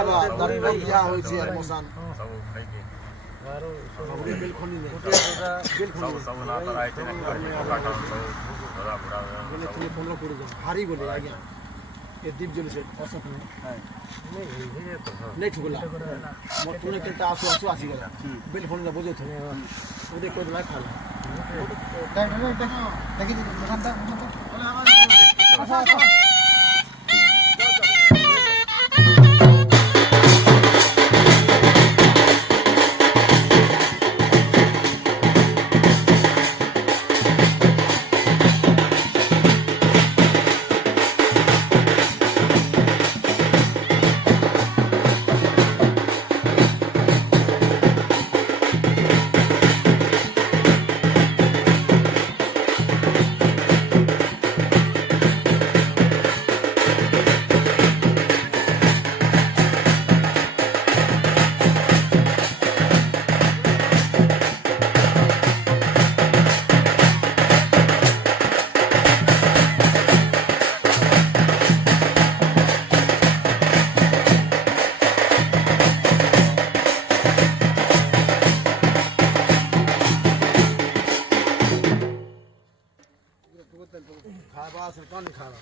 आबा तार बिया होय छै मोसान सब खाइ के बिल खोनी ने सब ना तर आइ छै काटा सब बड़ा बड़ा बोले 15 कोड़ी भारी बोले आज्ञा ये दीप जल से नहीं ठुकला मो तूने केता आसु आसु आसी गला बिल फोन ला बोझे थे ओदे को ला खाला देखि दुकानदार खाबा सरपंच खाबा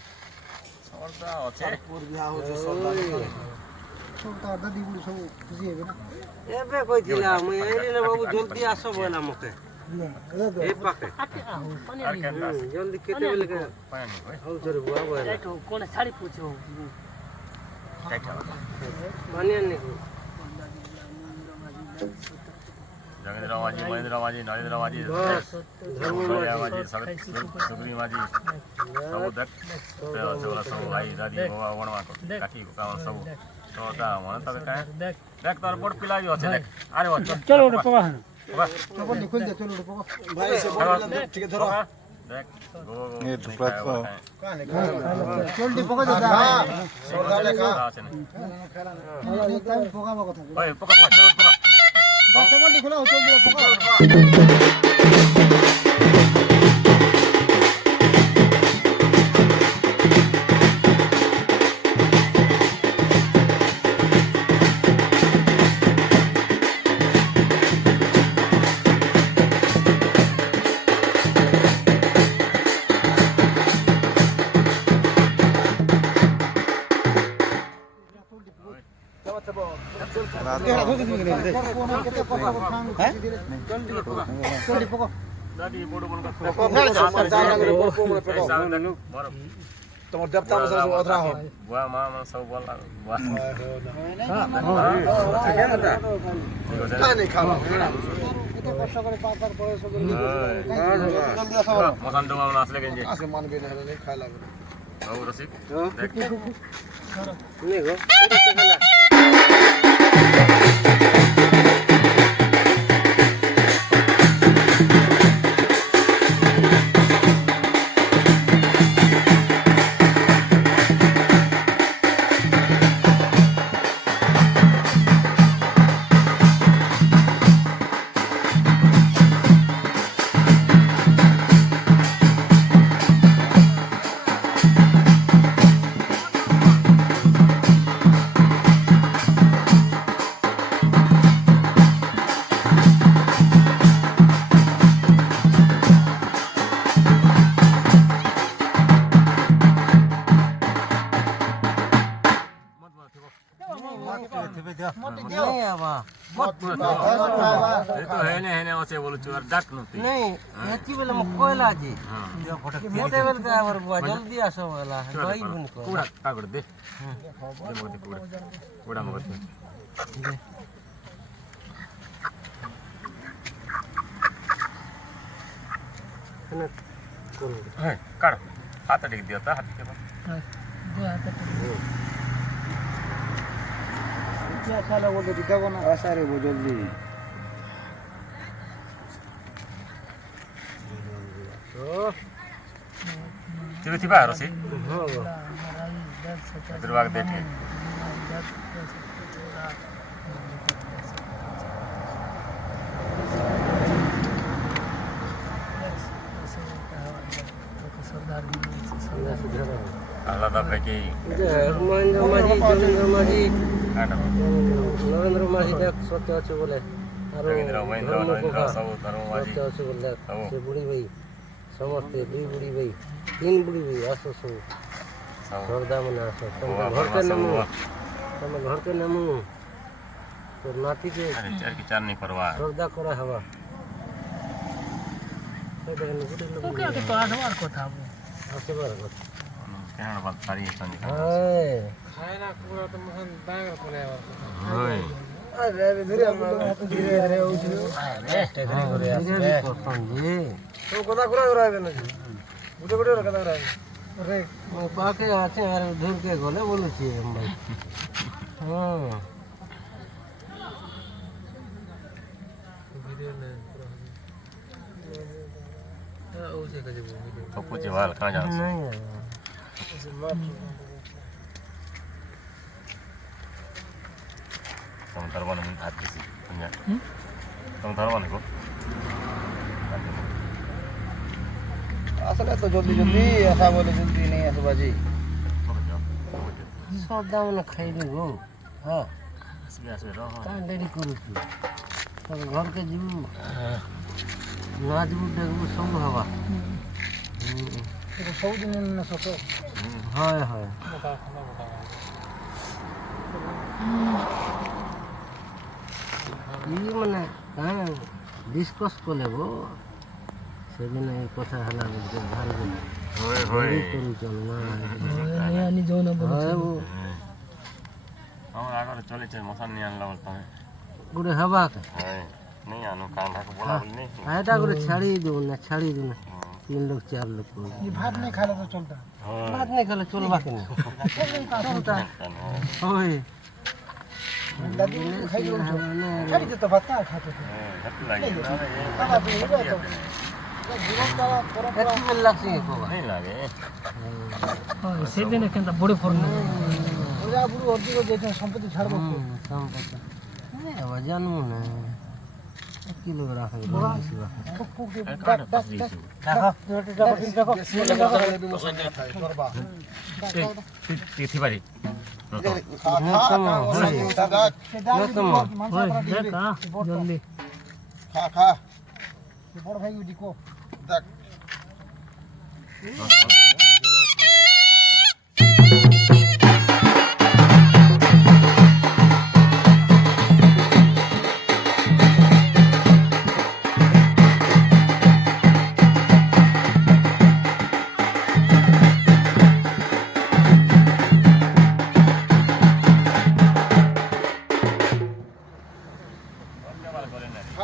सरदा আছে पूर बिया हो छै सरदा सब तो दादी बुढ़ी सब खुशी हेबे ना एबे कहिला मुई आइले बाबू जल्दी आसो बोला मके ए पाके আর কেন जल्दी केते बेले के পানি হয় आउ जरे बुआ बोला कौन साड़ी पूछो কাটা पानी आने को जगेंद्रवाजी महेंद्रवाजी नरेंद्रवाजी धर्मवाजी सुग्रीवाजी सब देख चौरा सब भाई दादी बाबा वणवा को काठी को काम सब तो का मन तबे का देख तोर बोर्ड पिला भी होते देख अरे वो चलो रे पका है चलो निकल दे चलो पको भाई से बोल ठीक है धरो देख ये टुकड़ा का का ने जल्दी पका दे सरदा ले खा एक टाइम पका पका था ओए पका चलो पका सब लिखला हो चल पका दादी बोर्ड बन का तुम देवता में सब अधरा हो बुआ मां सब बोला बुआ का नहीं खावा कितने कष्ट करे पार पार पड़े सब जल्दी जल्दी आसो मकान दुआ में असले गंजे आसे मान भी नहीं खाला बाबू रसिक देख नहीं गो केते बेला नहीं आवा ये तो है ने ओसे बोलु चोर डाक नती नहीं एची बेले म कोयला जी केते बेले का आवर बुआ जल्दी आसो वाला है भाई बन को कूड़ा कागड़ दे मगते कूड़ा मगते है काट हाथ टिक दिया था हाथ के पास क्या खाला वो तो दिखा बना सारे वो जल्दी तिमी थिपाहरू चाहिँ दुर्भाग देखे আলাদা থেকে মহেন্দ্র মাঝি যোগেন্দ্র মাঝি কাটা নরেন্দ্র মাঝি দেখ সত্যি আছে বলে আর যোগেন্দ্র মহেন্দ্র নরেন্দ্র ସବୁ ଧର୍ମ ମାଝି ସତ୍ୟ ଅଛି ବଲେ ସବୁ। ସେ ବୁଢ଼ୀ ଭାଇ ସମସ୍ତେ ଦୁଇ ବୁଢ଼ୀ ଭାଇ ତିନି ବୁଢ଼ୀ ଭାଇ ଆସ ସବୁ ସବୁ ସର୍ଦା ମାନେ ଆସ ତମେ ବଉଆ ଘରକେ ବଣମା ନେମୁ ସବୁ ତମେ ଘରକେ ନେମୁ ତୋର ନାତିକେ ଆରେ ଚାର କି ଚାର ନି କରବା ସର୍ଦା କରା ହେବା ସେଇଟା ହେଲେ ଗୋଟେ ଲୋକ ଆସିବାର କଥା ଆସିବାର କଥା କେଣ ବାତ ପାରି ଅଛନ୍ତି ହାଏ ହୋଇ ଧୀରେ ଧୀରେ ହଉଛି ମୋ ପାଖେ ଅଛି ଆରେ ଧୂରକେ ଗଲେ ବୋଲୁଛି ଭାଇ ହଁ ଥପୁଛି ଭଲ କାଁ ଜାଣୁଛି ତମ ଧର୍ମ ମୁଁ ଭାବିଛି ତମ ଧର୍ମ ନି ଗୋ আসলে তো জলদি জলদি আসা বলে জলদি নেই আসবা জি ସଦା ମାନେ ଖାଇବି ଗୋ ହଁ ଆସିବେ ଆସିବେ ରହ କାହିଁ ଡେରି କରୁଛୁ ତୋର ଘରକେ ଯିବୁ ନାଚବୁ ଡେଗବୁ ସବୁ ହେବା ସବୁଦିନ ସତ হয় হয় ଇ ମାନେ କାଁ ଡିସ୍କସ୍ କଲେ ଗୋ ସେଦିନ ଏ କଥା ହେଲା ଭାରି ହୋଇ ହୋଇ କରୁଛନ୍ ଆମର ଆଗରେ ଚଳିଛେ ମଶାନ ନିଆ ଆଣିଲା ବୋଲି ତମେ ଗୋଟେ ହେବା କେ ହୋଇ ନେଇ ଆନୁ କାନ୍ଧାକୁ ବୋଲା ବୋଲି ନେଇ ଏଇଟା ଗୋଟେ ଛାଡ଼ି ଦେବୁ ନା ଛାଡ଼ି ଦେବୁ ନା 3 ଲୋକ 4 ଲୋକ ভাত নেই খাইলে তো চলতা ভাত নেই খেলে চলবা কেন চলতা হয় দাদি খাই খাই দিত ভাত না খাতে ହେତୁ ଲାଗି তারা দিয়ে তো জীবন তারা পরম্পরা ଏତେ ବେଲ ଲାଗ୍ସି କବା ନାଇଁ ଲାଗେ সেদিন কেনতা বড় ফর্ম ওরা বুড়ো অর্জি করে যেতে সম্পত্তি ছাড়বো সম্পত্তি હવે জানবো না 1 কিলো রাখা କାଟେ ପଶି ଦେଇଛୁ ଥିବାରି জলদি খা খা বড় ভাই দিকো দেখ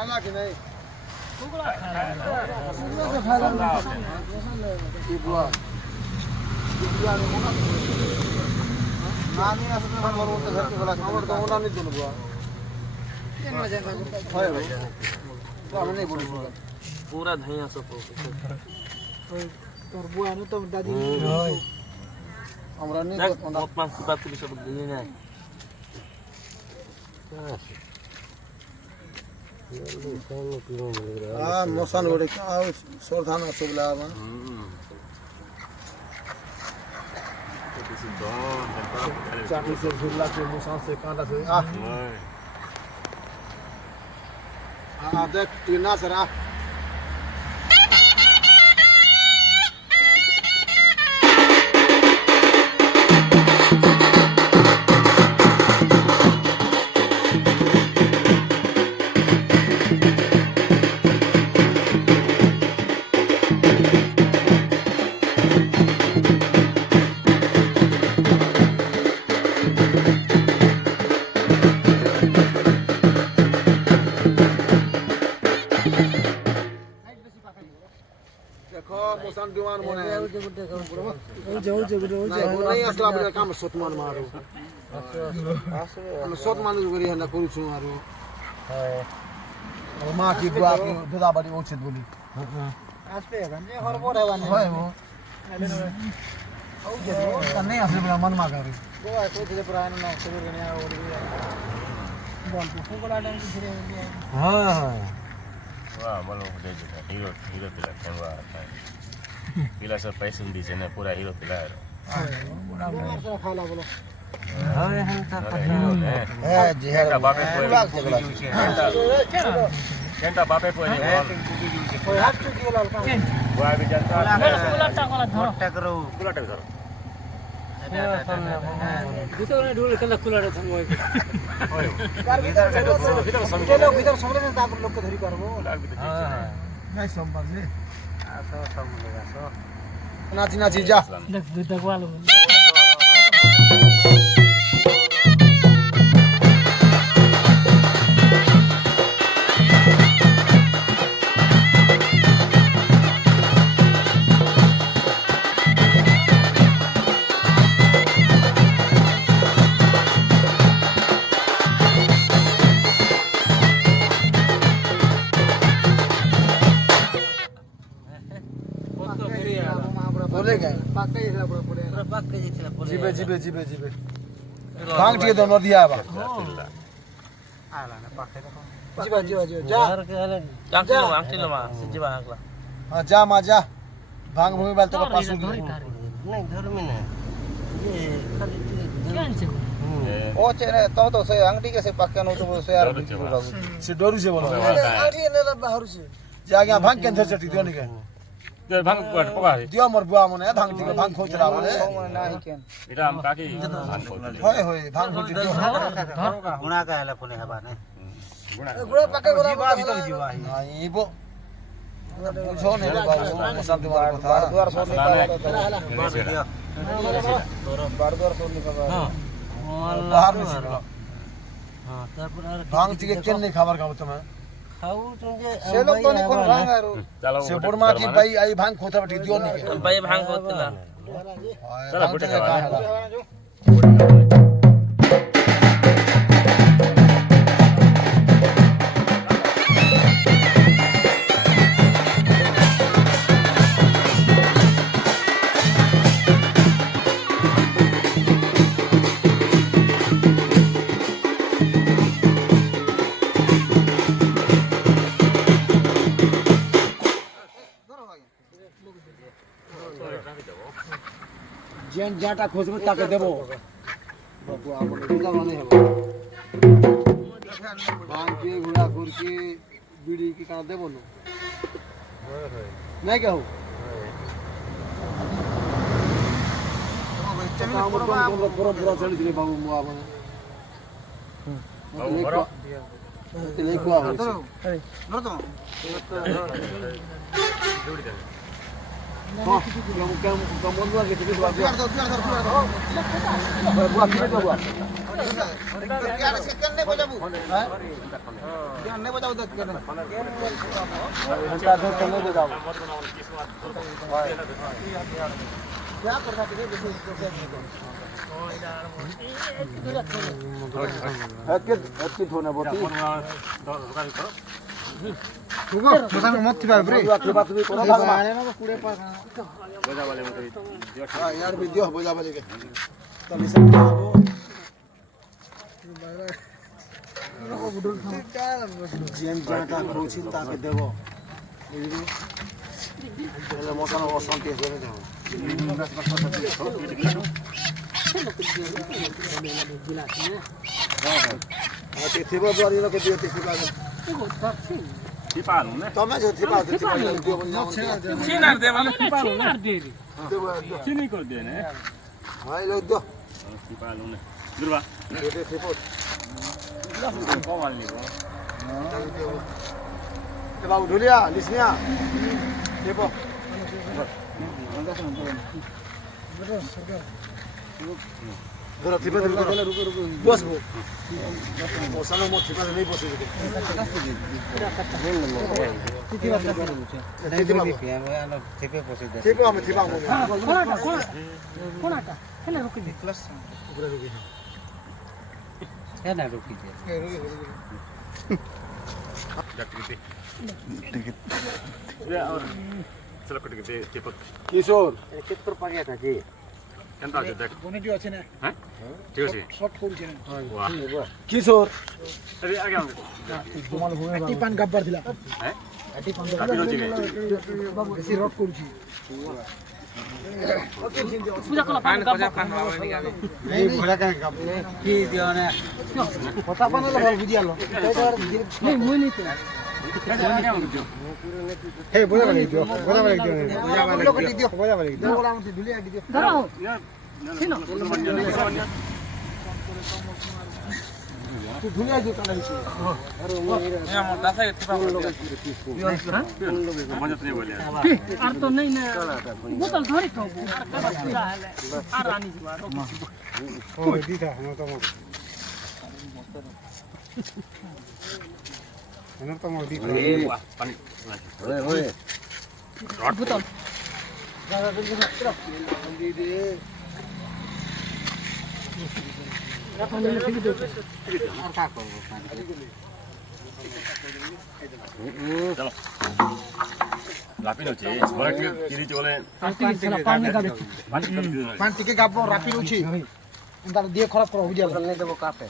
খাইলা কি নাই নানি আসলে আমার বলতে ঘরকে বলা আমার তো ওনা নি দিন বুয়া হয় ভাই তো আমি নাই বলি पूरा धैया सब তোর বুয়া নো তো দাদি আমরা নি ওনা पांच बात की सब दिए ना মশান গড়ে আও সরধান আসবলা আমা চাটি সে ঝুলা के মশান से कांटा से आ देख तू ना सरा देखो मोसान दीवान मने नहीं असला बड़े काम सोतमान मारो हम सोत मान गरी हना करू छु मारो और मां की दुआ की दुआ बड़ी उचित बोली আসবে এখানে হর বড় হওয়া নেই হয় वो नहीं असले बड़ा मन मा करे গোয়া কোথায় প্রাণ না সবুর গনে ওড়ি বল কোকড়া ডাং ধীরে ধীরে हाँ हाँ વાહ બોલો દે હીરો હીરો પેલા કેવા હતા પેલા સર પૈસા દીધે ને પૂરા હીરો પેલા খালা বলো હવે હંતા হ্যাঁ জি হ্যাঁ કેન્ટા બાપે કોઈ કેન્ટા બાપે કોઈ ওই হাত চুকিয়ে লাল কা બોય વિચારતા મોટા કરો ગુલાટે ધરો কেলো ভিতর সঙ্গে না তারপর লোককে ধরি করবো নাই সোমবার জি આસો સમલેગાસો নাচি নাচি যা बोले गए पाके इधर पर पड़े પાક કરી છે जीबे जीबे जीबे जीबे भांग टिए दोनों दिया बा આલા ને પાકે તો जीबा जीबा जीबा जा ઘર કે હલે આંટી લો સીજીવા આગલા हां जा मा जा भांग भूमि बाल तो पास की નહીં ધર્મી ને એ ખાલી ओ चेरे तो से अंगठी के से पाके नो तो से यार से डोरू से बोलो अंगठी ने बाहर से जा गया भांग के अंदर चटी दियो नहीं के જો ભાંગ પકા दियो मोर बुआ मने भांग टिके भांग खोच रहा मने नाही के এটা আম কাকি ভাং কোলি होय होय भांग खोच दियो ગુણા કા હલે કોને ખબર ને गुड़ा पाके बोला જીવા ભીતર જીવા नहीं बो बुझो नहीं बाबू सब तुम्हारा কথা द्वार सोने का बार द्वार सोने का बाहर में से હા તારપર भांग टिके केन नहीं खबर का तुम्हें ખાવું તો જે से लोग तो नहीं कोन भांग आरो ચાલો से बुढ़मा की भाई आई भांग खोता बटी दियो नहीं के ભાઈ ભાંગ હોતલા चलो बुढ़े का जेन जाटा खोजबो ताके देबो बाबू आपन पूजा माने हेबो भांग के घोड़ा घुर के बीड़ी के का देबो नो नहीं कहू पूरा चली दिले बाबू मुआ बने બાબુ બરો ले को हो हां कम बंदुआ के टिकट बाबू बुआ किने तो बुआ यार से कन्ने बजाबू हैं कन्ने बजाबू दत कन्ने घंटा दो कन्ने बजाबू क्या कर सकते हैं जैसे होने बोती तुगो मत मत थी रे के बात भी करो आने ना कूड़े पास બોજા વાલે મત हां यार भी दियो बोजा वाले के तभी सब जेन जाटा खोची ताके देबो एले मौसम अशांति होने देबो हां ते थिबो द्वारी लोग दियो ते थिबा ટીપાનું ને तमे जो थिबा दियो बन ચીનાર દેવાનું ટીપાનું ને ચીની કર દે ને हां लो दो ટીપાનું ને દુર્વા ते थिबो કોમાલની કો ते बाबू ढोलिया लिसनिया थिबो जरा थिबा रुको रुको बस वो मौसम में थिबा नहीं बसे थिबा में थिबा में કોનાટા એને રોકી દે प्लस उधर रुकी છે ને રોકી દે ये और चलो कट के टीपक किशोर કેત પર પાગ્યા હતા જી કેન્તા છે દેખ कोने जो আছে না हैं ठीक है শর্ট করছে না वाह किशोर अरे आ गया তোমার ঘুমে টিপান গাব্বার দিলা हैं টিপান काफी रोची गई বাবু বেশি রক করছি পূজা কলা পান গাব এই ঘোড়া কেন গাব কি দিও না কথা বানালে ভালো বুঝিয়ালো নেই মই নেই তো হে বোঝা বানাই দিও বোঝা বানাই দিও বোঝা বানাই দিও ওরা আমাকে ধুলিয়া দিও ধরো সিনো তুই ধুলিয়া দিও কানে দিও আমার দাসাই টিপা আর তো নেই না বোতল ধরি খাও আর কবা পূজা হলে আর আনি দিবা ও দিতা हम तो हम तो मोदी পানি বোতল এখন নিলে ঠিক দিও আর কা করব চলো লাপিন হচ্ছে বড় কি দিচ্ছে বলে পানি গাবে পানি পান টিকে গাবো রাপি রুছি তার দিয়ে খারাপ করো বুঝিয়ালো নেই দেব কাপে